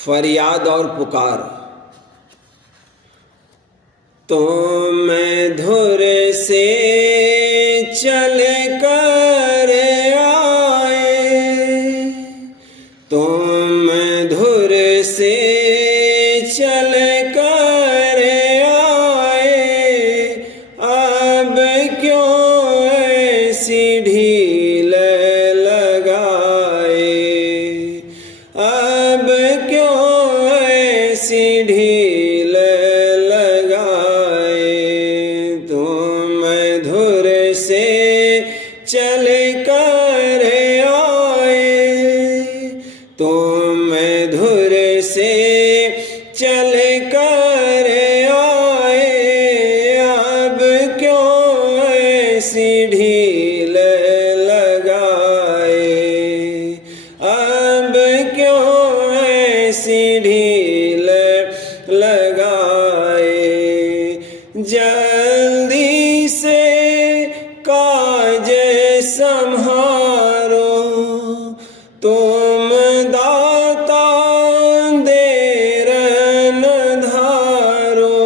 फरियाद और पुकार। तुम धुर से चल कर आए, तुम धुर से चल कर आए, अब क्यों ऐसी ढील लगाए, अब क्यों ऐसी ढील लगाए। तुम धुर से चल कर आए, तुम धुर से चल कर आए, अब क्यों ऐसी ढील लगाए, अब क्यों ऐसी ढील लगाए। जल्दी से काज संहारो, तुम दाता देर न धारो,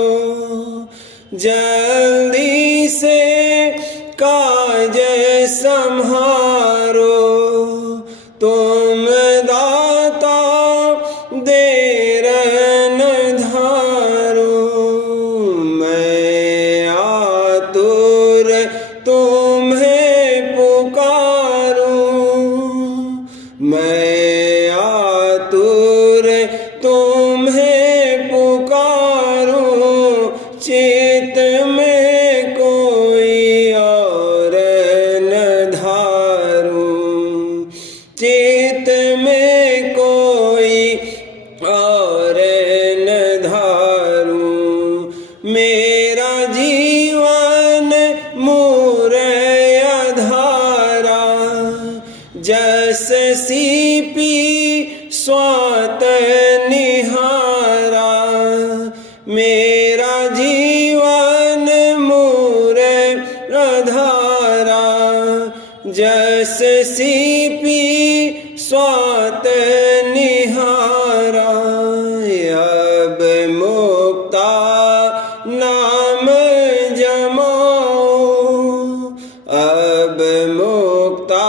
जल्दी से काज संहारो, तुम दाता देर न धारो। मैं आतुर तुम्हें पुकारूं, मैं आतुर तुम्हें पुकारूं, चित में कोई और न धारूं, चित में कोई और न धारूं। मेरा जीवन मूरया धारा, जस सीपी स्वात निहारा, मेरा जीवन मूरया धारा, जस सीपी स्वात निहारा। अब मुक्ता नाम जमाओ, अब मुक्ता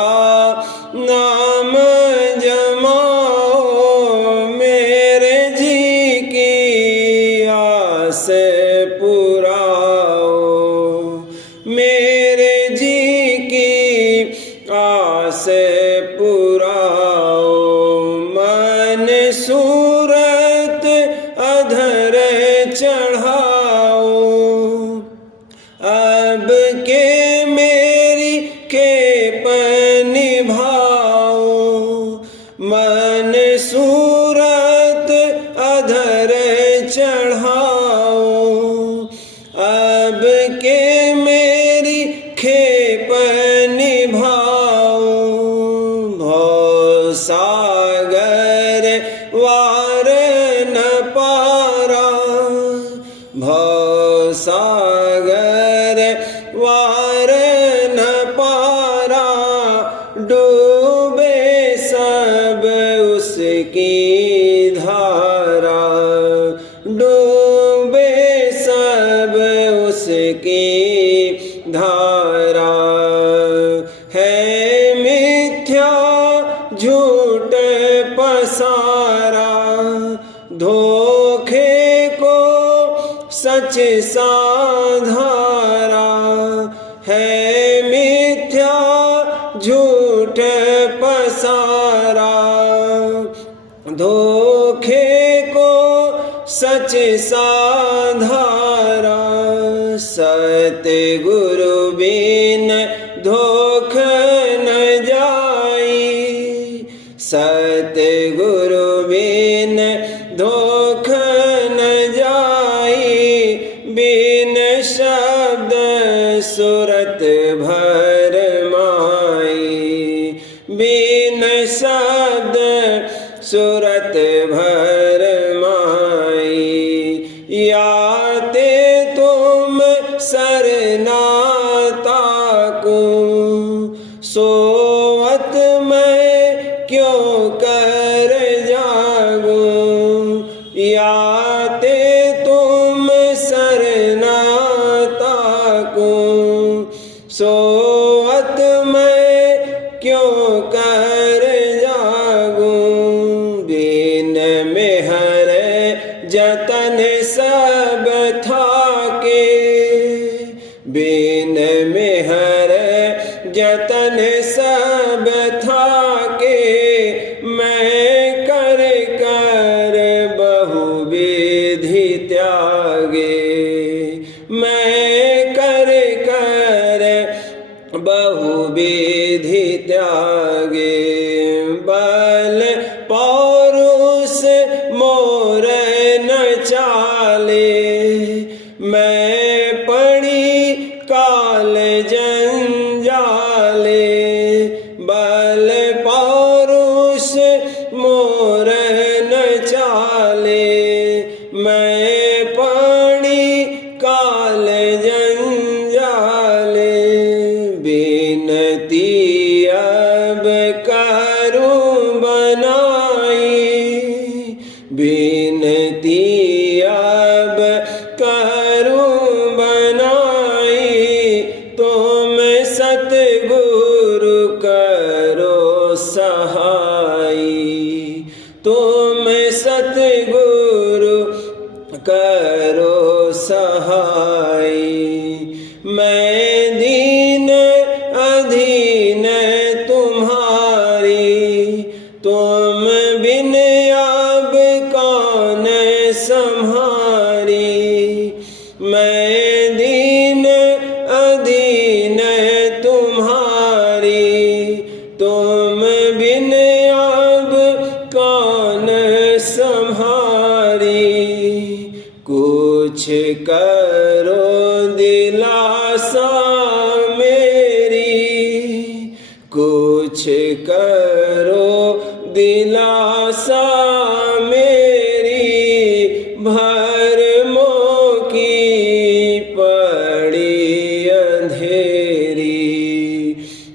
नाम जमाओ, मेरे जी की आस पुराओ, मेरे जी की आस पुराओ। मन सूरत अधर चढ़ाओ, अब के मेरी खेप निभाओ, मन सूरत अधर चढ़ाओ, अब के मेरी खेप निभाओ। भव सागर वार न पारा, भव सागर वार न पारा, डूबे सब उसकी धारा, डूबे सब उसकी धारा। है मिथ्या झूठ पसारा, धोखे को सच साधारा, है मिथ्या झूठ पसारा, धोखे को सच साधारा। सतगुरु बिन धोख न जाई, सतगुरु बिन धोख न जाई, बिन शब्द सुरत भर माई, बिन शब्द सुरत भर माई। याते तुम सरनाता को, सोवत मैं क्यों कर जागूं, सोवत मैं क्यों कर जागूं, बिन मेहर जतन सब थाके, बिन मेहर जतन सब थाके, मैं कर कर बहुविधि त्यागे, मैं कर कर बहुविधि त्यागे, बल पौरुष मोर न चाले, मैं पड़ी काल जंजाले, बल पौरुष मोर न चाले, मैं पड़ी काल जंजाले, बिनती अब करूं बनाई, बिनती अब करूं बनाई, तुम सतगुरु करो सहाई, तुम सतगुरु करो सहाई, मैं दीन अधीन तुम्हारी, तुम बिन अब कौन संहारी, मैं दीन अधीन तुम्हारी, तुम बिन अब कौन संहारी, कुछ करो दिलासा मेरी, कुछ करो दिलासा मेरी, भरमों की पड़ी अंधेरी,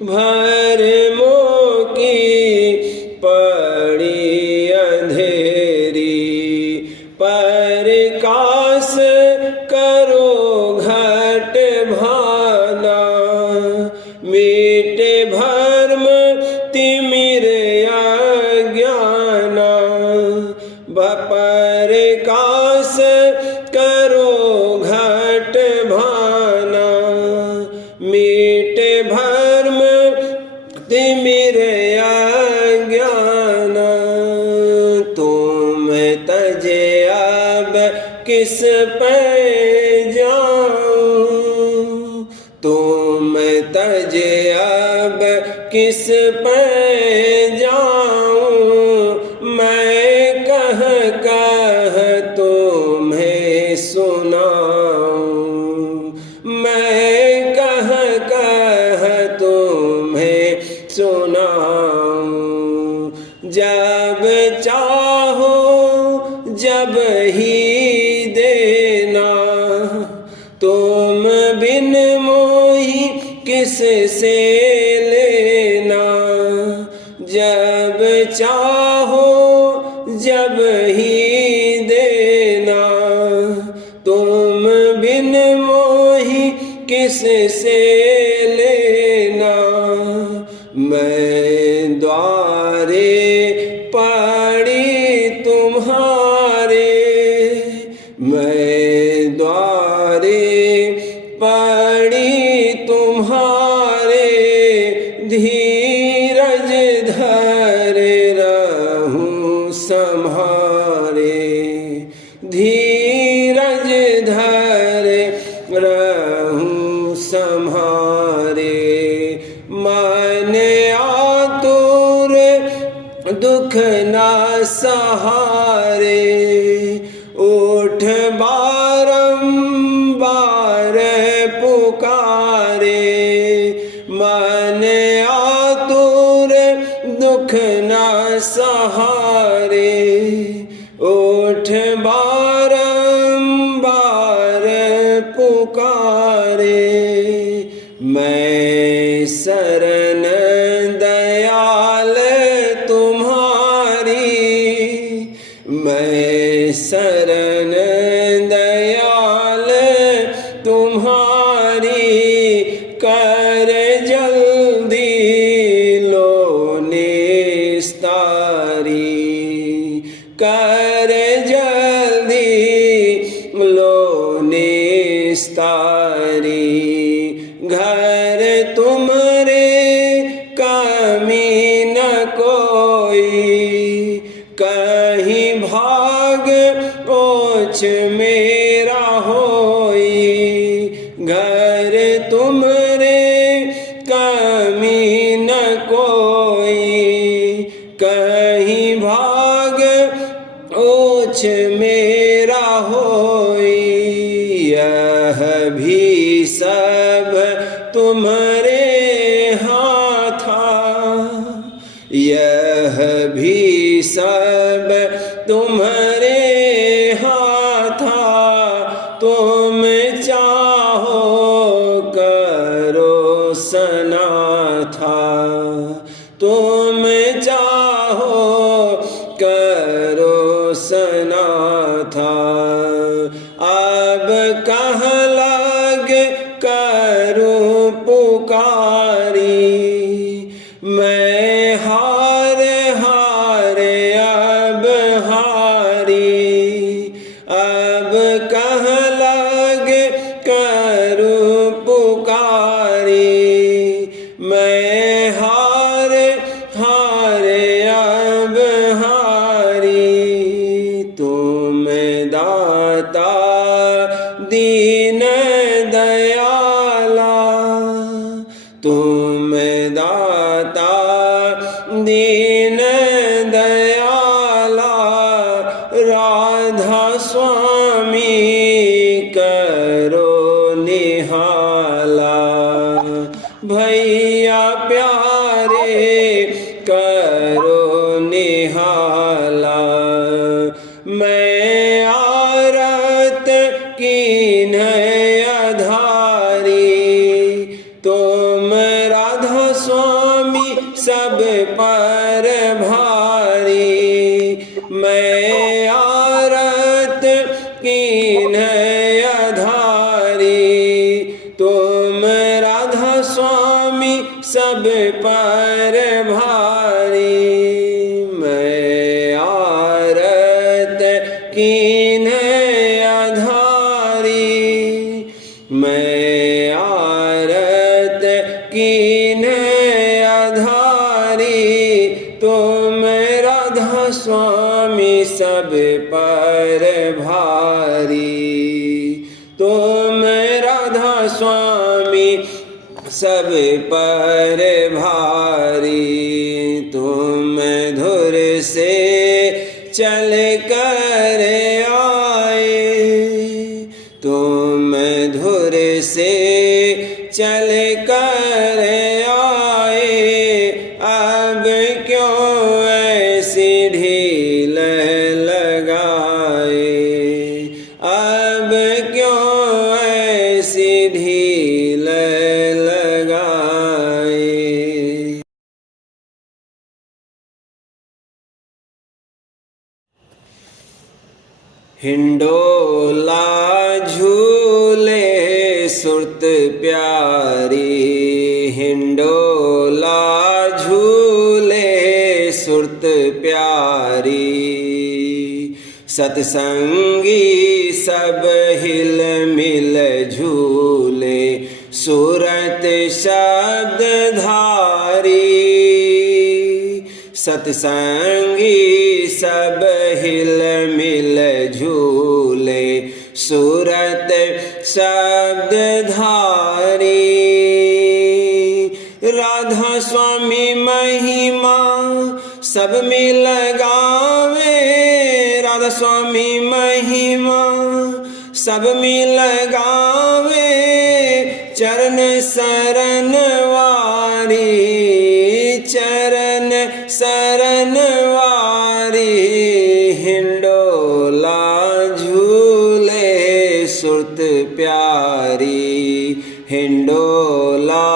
भरमों की पड़ी अंधेरी, प्रकाश करो घट भाना, मीटे भर्म तिमिर अज्ञाना, प्रकाश करो घट भाना, मीटे भर्म तिमिर अज्ञाना, तुम तजे अब किस पे जाऊं, तुम तजे अब किस पे जाऊं, मैं कह कह तुम्हें सुनाऊं, मैं कह कह तुम्हें सुनाऊं, जब चाहो जब ही देना, तुम बिन मोही किस से लेना, जब चाहो जब ही देना, तुम बिन मोही किस से लेना, मैं द्वारे पड़ी तुम्हारे, मैं द्वारे पड़ी तुम्हारे, धीरज धर रहूं संभारे, धीरज धर रहूं संभारे, मन आतुर दुख ना सहारे, उठ बारंबार पुकारे, मन आतुर दुख ना सहारे, उठ बारंबार पुकारे, मैं शरण दयाल तुम्हारी, मैं शरण दयाल तुम्हारी, कर जा कहीं न कोई, कहीं भाग ऊंच मेरा होई। यह भी सब तुम्हारे हाथा, यह भी सब तुम्हारे हाथा। तुम चाहो करो सनाथा, तुम चाहो करो सनाथा। अब कहाँ लग करूं पुकारी, मैं हार हार अब हारी। अब कहाँ लग करूं पुकारी, मैं हार हार अब हारी। तुम दाता दीन दयाला, तुम दाता दीन दयाला। राधा स्वामी करो निहाला, भैया प्यारे करो निहाला। मैं आरत कीन अधारी, तुम राधा स्वामी सब पर भारी। मैं आरत कीन अधारी, तुम राधा स्वामी सब पर भारी। मैं आरत कीन अधारी, मैं आरत कीन अधारी। तुम राधा स्वामी सब पर भारी, तुम राधा स्वामी सब पर भारी। तुम धुर से चल कर आए, तुम धुर से चल कर आए। अब क्यों ऐसी ढील लगाए, अब क्यों ऐसी ढील लगाए। हिंडोला झूले सुरत प्यारी, हिंडोला झूले सुरत प्यारी। सतसंगी सब हिल मिल झूले सूरत शब्द धारी। सतसंगी सब हिल मिल झूले सूरत शब्द धारी। राधा स्वामी महिमा सब मिल गावे, राधा स्वामी महिमा सब मिल गावे। चरण शरण वारी, चरण शरण वारी। हिंडोला झूले सुरत प्यारी, हिंडोला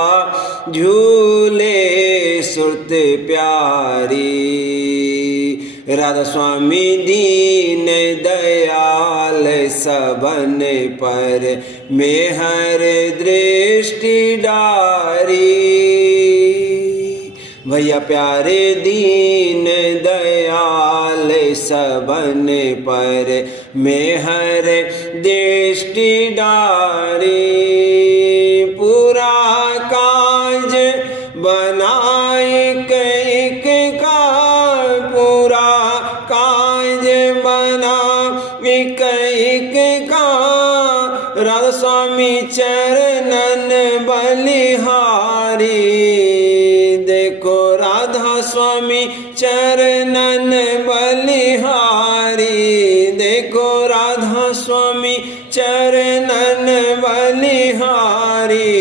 झूले सुरत प्यारी। राधा स्वामी दीन दयाल सबन पर मेहर दृष्टि डारी। भैया प्यारे दीन दयाल सबन पर मेहर दृष्टि डारी। पूरा काज बनाए एक का, पूरा काज बना एक का। राधा स्वामी चरणन बलिहारी, स्वामी चरणन बलिहारी, देखो राधा स्वामी चरणन बलिहारी।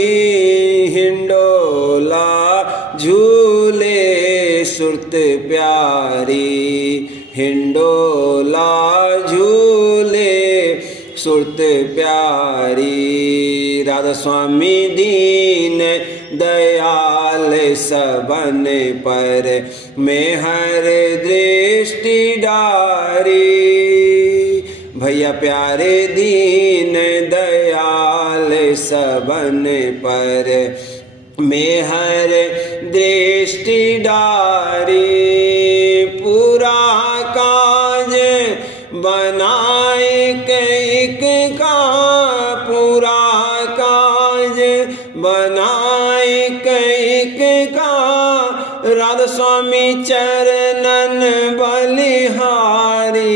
हिंडोला झूले सुरत प्यारी, हिंडोला झूले सुरत प्यारी। राधा स्वामी दीन दयाल सबन पर मेहर दृष्टि डारी। भैया प्यारे दीन दयाल सबन पर मेहर दृष्टि डारी। पूरा काज बनाए कैक का, पूरा काज बनाए कैक का। राधा स्वामी चरणन बलिहारी,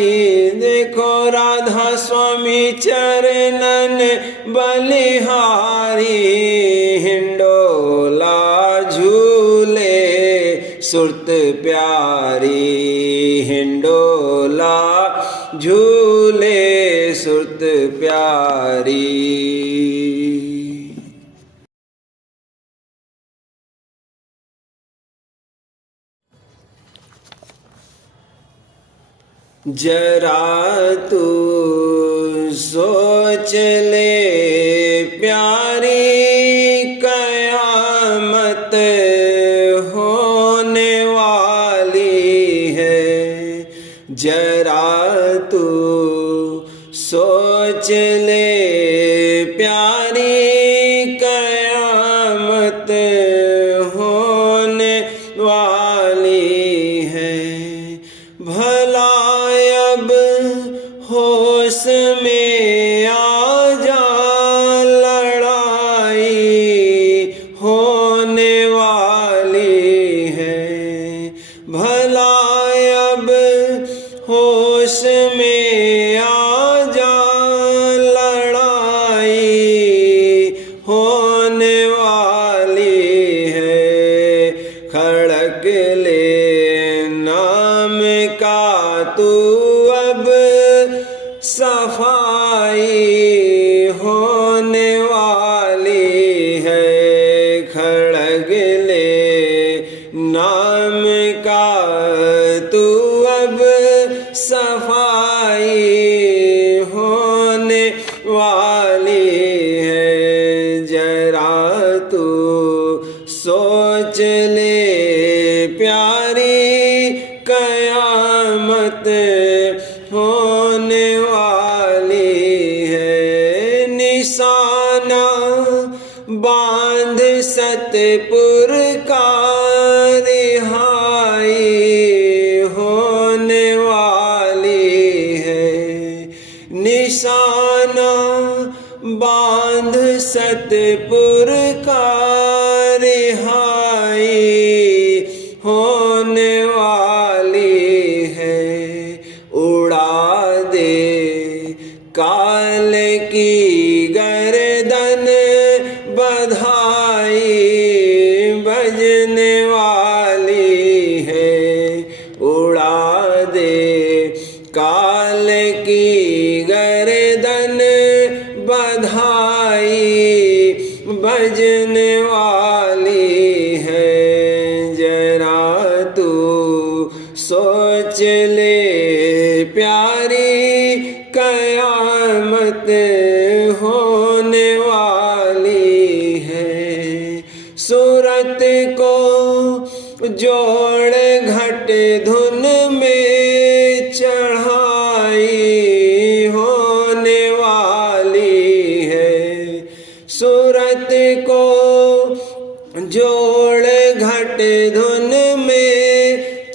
देखो राधा स्वामी चरणन बलिहारी। हिंडोला झूले सुरत प्यारी, हिंडोला झूले सुरत प्यारी। जरा तू सोच ले प्यारी, कयामत होने वाली है। जरा तू सोच ले प्यारी, कयामत होने वाली है। भला अब होश में आ जा, लड़ाई होने वाली है। भला अब होश में आ जा, लड़ाई होने वाली है। खड़क ले नाम का तू अब, सफाई होने वाली है। खड़ग ले नाम का तू अब, सफाई होने वाली है। जरा तू सोच ले प्यारी, कयामत होने वाली है। निशाना बांध सतपुर का, रिहाई होने वाली है। निशाना बांध सतपुर का, रिहाई होने वाली है। उड़ा दे काल की गर्दन, बधाई बजने वाली है। उड़ा दे काल की गर्दन, बधाई बजने वाली है। जरा तू सोच ले प्यारी, कयामत होने वाली है। सूरत को जोड़ घट धुन में, चढ़ाई होने वाली है। सूरत को जोड़ घट धुन में,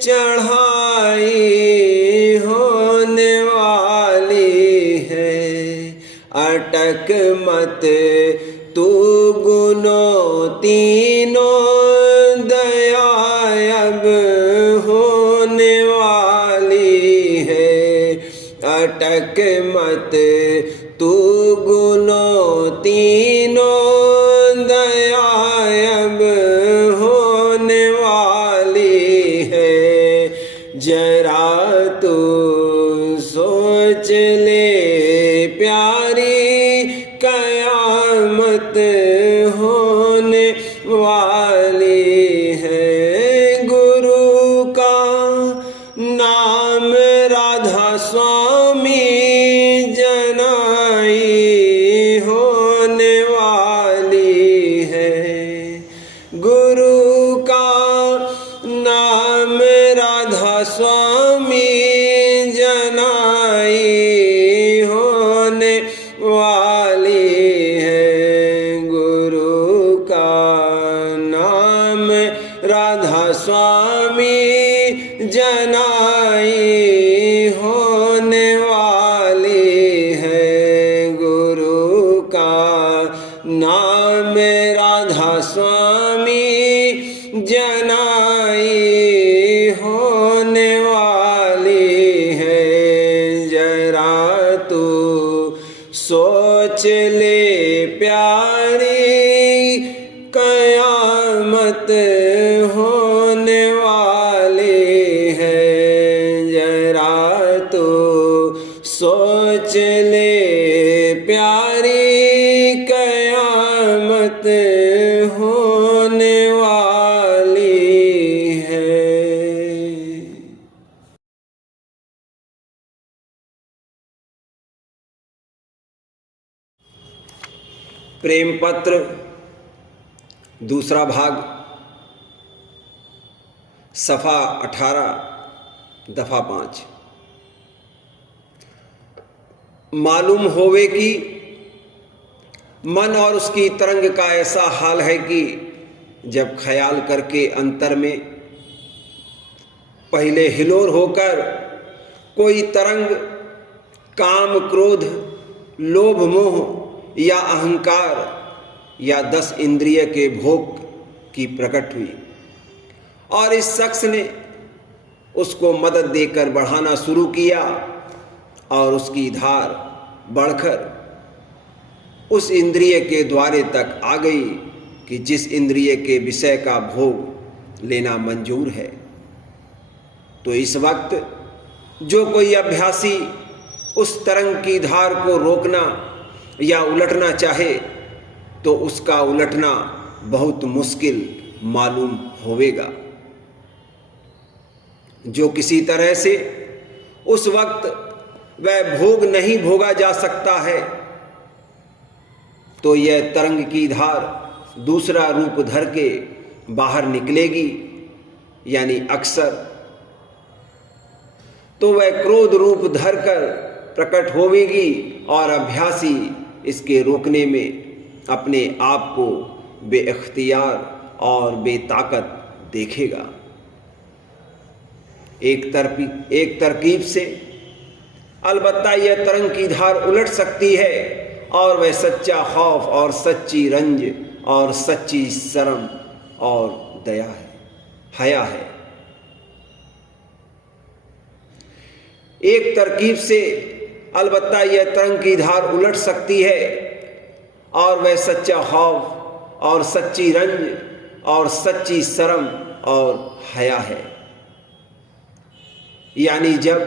चढ़ाई होने वाली है। अटक मत तू गुनों तीनों, दया अब होने वाली है। अटक मत तू गुनों तीनों, दया अब होने वाली है। जरा तू सोच ले प्यारी, कयामत होने वाली है। गुरु का नाम राधा स्वामी जनाई होने वाली है। गुरु का नाम राधा स्वामी जनाई होने वाली है। गुरु का नाम राधा स्वामी जनाई होने वाली है। गुरु का नाम राधा स्वामी जनाई होने वाली है। जरा तू सोच ले प्यारी, कयामत होने वाली है। जरा तू सोच ले प्यारी, कयामत होने वाली है। प्रेम पत्र दूसरा भाग, सफ़ा 18, दफ़ा 5। मालूम होवे कि मन और उसकी तरंग का ऐसा हाल है कि जब ख्याल करके अंतर में पहले हिलोर होकर कोई तरंग काम, क्रोध, लोभ, मोह या अहंकार या 10 इंद्रिय के भोग की प्रकट हुई और इस शख्स ने उसको मदद देकर बढ़ाना शुरू किया और उसकी धार बढ़कर उस इंद्रिय के द्वारे तक आ गई कि जिस इंद्रिय के विषय का भोग लेना मंजूर है। तो इस वक्त जो कोई अभ्यासी उस तरंग की धार को रोकना या उलटना चाहे तो उसका उलटना बहुत मुश्किल मालूम होवेगा। जो किसी तरह से उस वक्त वह भोग नहीं भोगा जा सकता है तो यह तरंग की धार दूसरा रूप धर के बाहर निकलेगी, यानी अक्सर तो वह क्रोध रूप धर कर प्रकट होवेगी और अभ्यासी इसके रोकने में अपने आप को बेइख्तियार और बेताकत देखेगा। एक तरकीब से अलबत्ता यह तरंग की धार उलट सकती है और वह सच्चा खौफ और सच्ची रंज और सच्ची शर्म और दया है, हया है। एक तरकीब से अलबत्ता यह तरंग की धार उलट सकती है और वह सच्चा खौफ और सच्ची रंज और सच्ची शर्म और हया है। यानी जब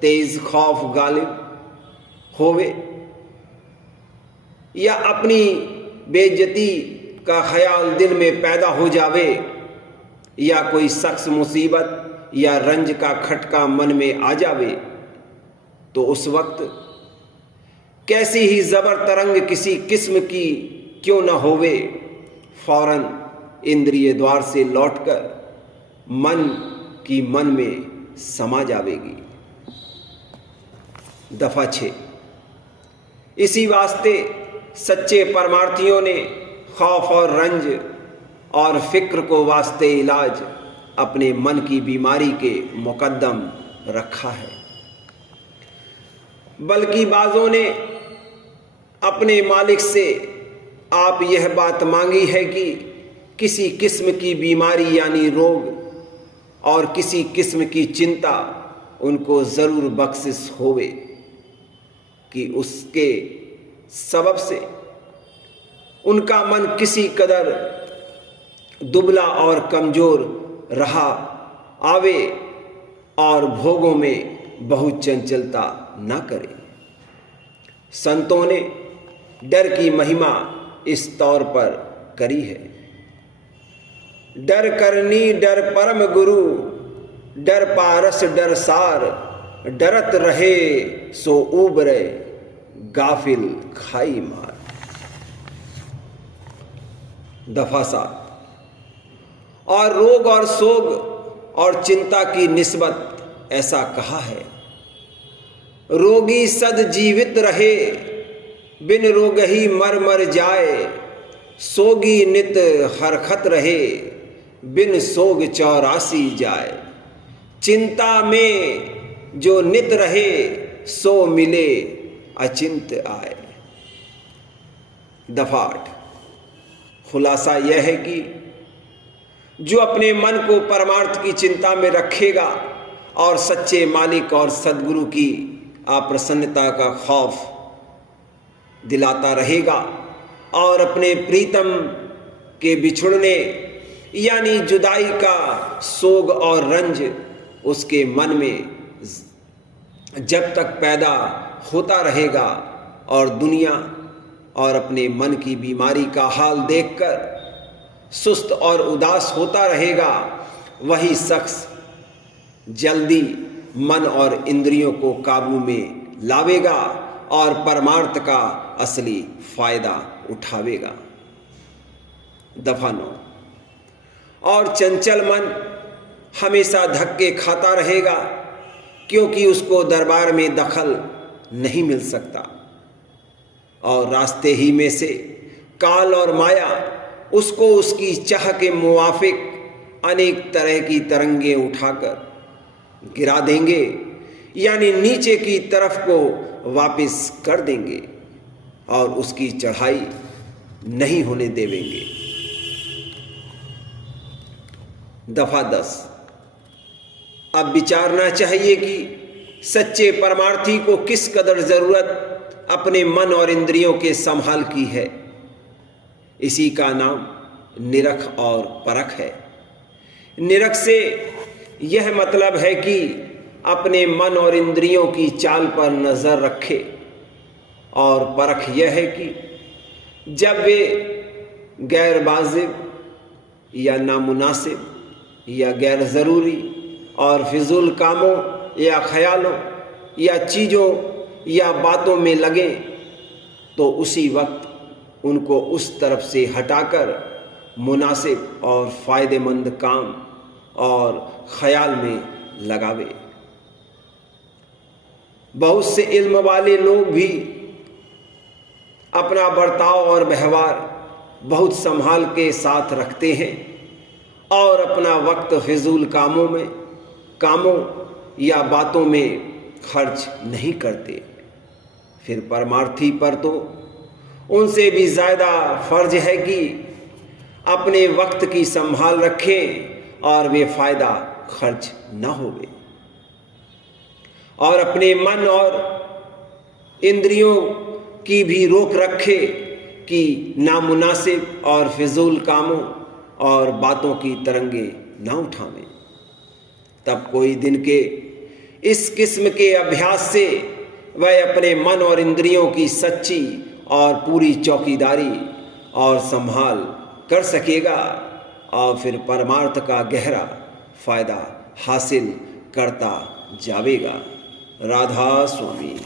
तेज खौफ गालिब होवे या अपनी बेइज्जती का ख्याल दिल में पैदा हो जावे या कोई शख्स मुसीबत या रंज का खटका मन में आ जावे तो उस वक्त कैसी ही जबर तरंग किसी किस्म की क्यों न होवे, फौरन इंद्रिय द्वार से लौटकर मन की मन में समा जावेगी। दफा 6। इसी वास्ते सच्चे परमार्थियों ने खौफ और रंज और फिक्र को वास्ते इलाज अपने मन की बीमारी के मुकद्दम रखा है। बल्कि बाज़ों ने अपने मालिक से आप यह बात मांगी है कि किसी किस्म की बीमारी यानी रोग और किसी किस्म की चिंता उनको ज़रूर बख्शिश होवे कि उसके सबब से उनका मन किसी कदर दुबला और कमज़ोर रहा आवे और भोगों में बहुत चंचलता न करे। संतों ने डर की महिमा इस तौर पर करी है। डर करनी डर परम गुरु, डर पारस डर सार, डरत रहे सो उबरे, गाफिल खाई मार। दफा 7। और रोग और सोग और चिंता की निस्बत ऐसा कहा है, रोगी सद जीवित रहे, बिन रोग ही मर मर जाए, सोगी नित हरखत रहे, बिन सोग 84 जाए। चिंता में जो नित रहे, सो मिले अचिंत आए। दफा 8। खुलासा यह है कि जो अपने मन को परमार्थ की चिंता में रखेगा और सच्चे मालिक और सद्गुरु की अप्रसन्नता का खौफ दिलाता रहेगा और अपने प्रीतम के बिछुड़ने यानी जुदाई का सोग और रंज उसके मन में जब तक पैदा होता रहेगा और दुनिया और अपने मन की बीमारी का हाल देखकर सुस्त और उदास होता रहेगा, वही शख्स जल्दी मन और इंद्रियों को काबू में लावेगा और परमार्थ का असली फायदा उठावेगा। दफा 9। और चंचल मन हमेशा धक्के खाता रहेगा, क्योंकि उसको दरबार में दखल नहीं मिल सकता और रास्ते ही में से काल और माया उसको उसकी चाह के मुवाफिक अनेक तरह की तरंगे उठाकर गिरा देंगे, यानी नीचे की तरफ को वापस कर देंगे और उसकी चढ़ाई नहीं होने देवेंगे। दफा 10। अब विचारना चाहिए कि सच्चे परमार्थी को किस कदर जरूरत अपने मन और इंद्रियों के संभाल की है। इसी का नाम निरख और परख है। निरख से यह मतलब है कि अपने मन और इंद्रियों की चाल पर नजर रखे, और परख यह है कि जब वे गैर वाजिब या नामुनासिब या गैर ज़रूरी और फिजूल कामों या ख्यालों या चीज़ों या बातों में लगे, तो उसी वक्त उनको उस तरफ से हटाकर मुनासिब और फ़ायदेमंद काम और ख्याल में लगावे। बहुत से इल्म वाले लोग भी अपना बर्ताव और व्यवहार बहुत संभाल के साथ रखते हैं और अपना वक्त फिजूल कामों या बातों में खर्च नहीं करते। फिर परमार्थी पर तो उनसे भी ज़्यादा फर्ज है कि अपने वक्त की संभाल रखें और वे फ़ायदा खर्च न होवे, और अपने मन और इंद्रियों की भी रोक रखे कि नामुनासिब और फिजूल कामों और बातों की तरंगे न उठावें। तब कोई दिन के इस किस्म के अभ्यास से वह अपने मन और इंद्रियों की सच्ची और पूरी चौकीदारी और संभाल कर सकेगा और फिर परमार्थ का गहरा फायदा हासिल करता जावेगा। राधा स्वामी।